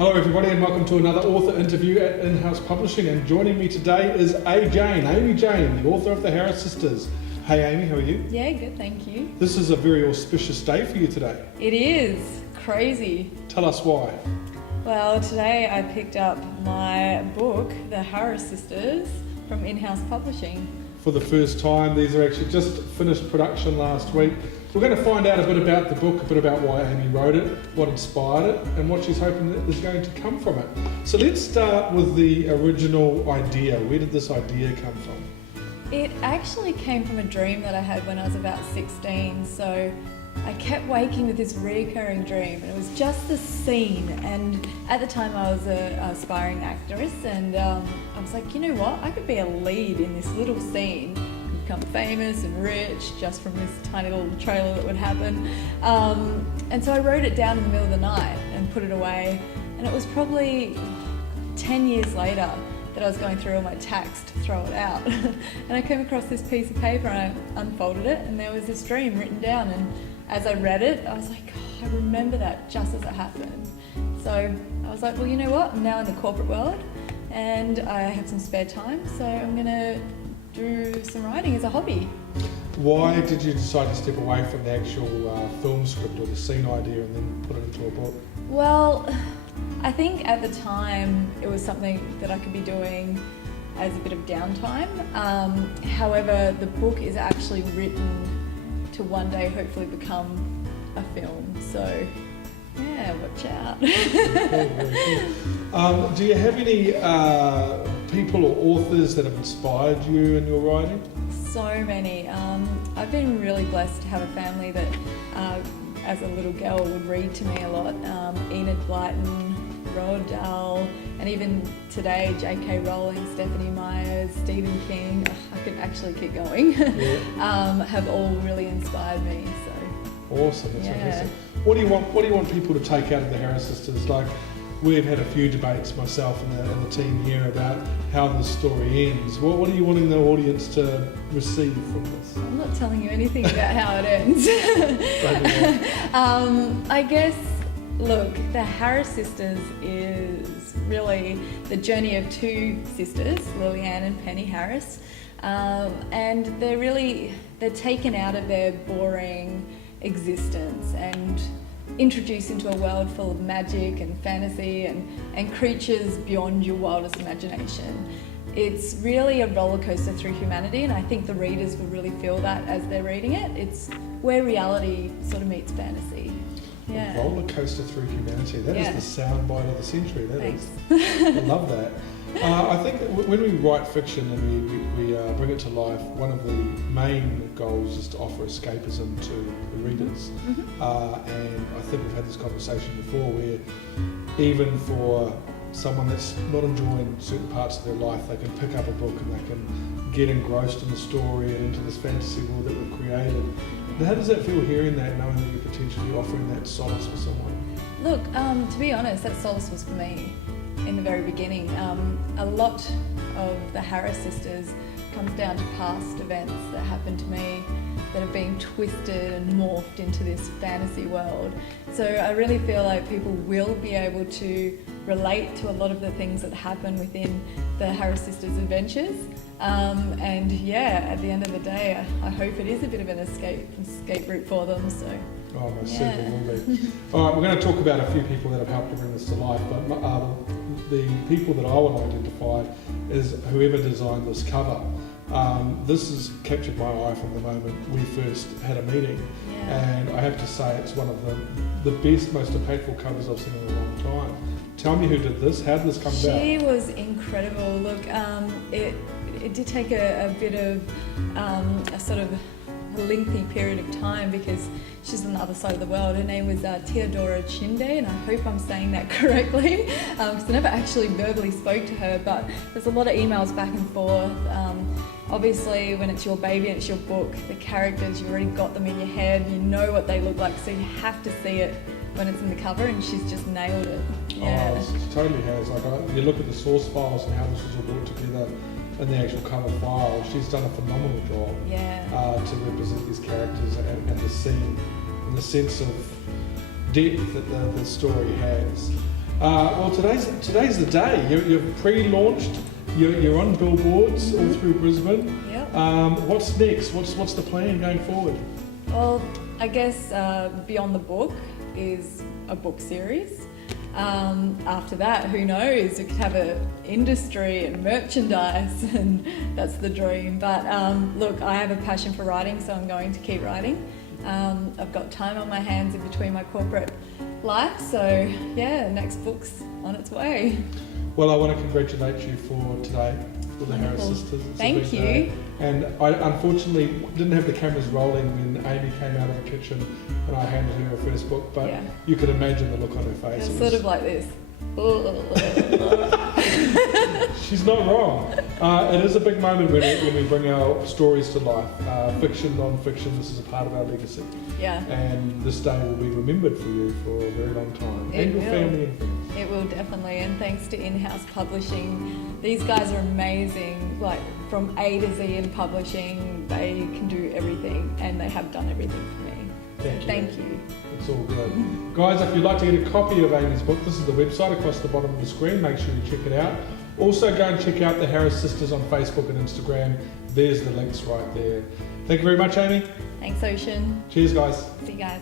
Hello everybody and welcome to another author interview at In-House Publishing, and joining me today is A.Jane, Amy Jane, the author of the Harris Sisters. Hey Amy, how are you? Yeah, good, thank you. This is a very auspicious day for you today. It is crazy. Tell us why. Well, today I picked up my book, The Harris Sisters, from In-House Publishing. For the first time, these are actually just finished production last week. We're going to find out a bit about the book, a bit about why Amy wrote it, what inspired it, and what she's hoping that is going to come from it. So let's start with the original idea. Where did this idea come from? It actually came from a dream that I had when I was about 16. So I kept waking with this reoccurring dream, and it was just the scene. And at the time I was an aspiring actress, and I was like, you know what, I could be a lead in this little scene, become famous and rich just from this tiny little trailer that would happen. And so I wrote it down in the middle of the night and put it away, and it was probably 10 years later that I was going through all my tax to throw it out. And I came across this piece of paper and I unfolded it, and there was this dream written down, and as I read it, I was like, oh, I remember that just as it happened. So I was like, well, you know what, I'm now in the corporate world and I have some spare time, so I'm gonna do some writing as a hobby. Why did you decide to step away from the actual film script or the scene idea and then put it into a book? Well, I think at the time it was something that I could be doing as a bit of downtime. However, the book is actually written to one day hopefully become a film. So yeah, watch out. Very cool. Do you have any people or authors that have inspired you in your writing? So many. I've been really blessed to have a family that as a little girl would read to me a lot. Enid Blyton, Roald Dahl, and even today J.K. Rowling, Stephanie Meyer, Stephen King, I could actually keep going, yeah. Have all really inspired me. So awesome, that's yeah. fantastic. What do you want people to take out of the Harris Sisters? Like, we've had a few debates, myself and the team here, about how the story ends. What are you wanting the audience to receive from this? I'm not telling you anything about how it ends. I guess, look, the Harris Sisters is really the journey of two sisters, Lillian and Penny Harris, and they're taken out of their boring existence and introduced into a world full of magic and fantasy and creatures beyond your wildest imagination. It's really a roller coaster through humanity, and I think the readers will really feel that as they're reading it. It's where reality sort of meets fantasy. Yeah. A roller coaster through humanity. That is the soundbite of the century. Thanks. I love that. I think when we write fiction and we bring it to life, one of the main goals is to offer escapism to the readers. Mm-hmm. And I think we've had this conversation before, where even for someone that's not enjoying certain parts of their life, they can pick up a book and they can get engrossed in the story and into this fantasy world that we've created. And how does that feel, hearing that, knowing that you're potentially offering that solace for someone? Look, to be honest, that solace was for me in the very beginning. A lot of the Harris Sisters comes down to past events that happened to me that have been twisted and morphed into this fantasy world. So I really feel like people will be able to relate to a lot of the things that happen within the Harris Sisters' adventures. And yeah, at the end of the day, I hope it is a bit of an escape route for them. So. Oh, most certainly will be. All right, we're going to talk about a few people that have helped to bring this to life, but the people that I want to identify is whoever designed this cover. This has captured my eye from the moment we first had a meeting, and I have to say it's one of the best, most impactful covers I've seen in a long time. Tell me who did this, how did this come about? She was incredible. Look, it did take a bit of a sort of a lengthy period of time because she's on the other side of the world. Her name was Theodora Chinde, and I hope I'm saying that correctly because I never actually verbally spoke to her, but there's a lot of emails back and forth. Obviously, when it's your baby and it's your book, the characters, you've already got them in your head, you know what they look like, so you have to see it when it's in the cover, and she's just nailed it. Yeah. Oh, she totally has. Like, you look at the source files and how this was all brought together in the actual cover file. She's done a phenomenal job to represent these characters and the scene and the sense of depth that the story has. Well, today's the day. You've pre-launched. You're on billboards all through Brisbane. Yep. What's next? What's the plan going forward? Well, I guess beyond the book is a book series. After that, who knows? We could have an industry and merchandise, and that's the dream. But look, I have a passion for writing, so I'm going to keep writing. I've got time on my hands in between my corporate life, so yeah, next book's on its way. Well, I want to congratulate you for today, for the Harris Wonderful. sisters. It's a Thank big you. day. And I unfortunately didn't have the cameras rolling when Amy came out of the kitchen and I handed her her first book, but Yeah. you could imagine the look on her face. It's It sort was- of like this. She's not wrong. It is a big moment when we bring our stories to life. Fiction, non-fiction, this is a part of our legacy. Yeah, And this day will be remembered for you for a very long time. It And your will. family and friends. it will definitely. And thanks to In-House Publishing, these guys are amazing. Like from A to Z in publishing, they can do everything, and they have done everything for me. Thank you. Thank you. It's all good. Guys, if you'd like to get a copy of Amy's book, this is the website across the bottom of the screen. Make sure you check it out. Also, go and check out the Harris Sisters on Facebook and Instagram. There's the links right there. Thank you very much, Amy. Thanks, Ocean. Cheers, guys. See you guys.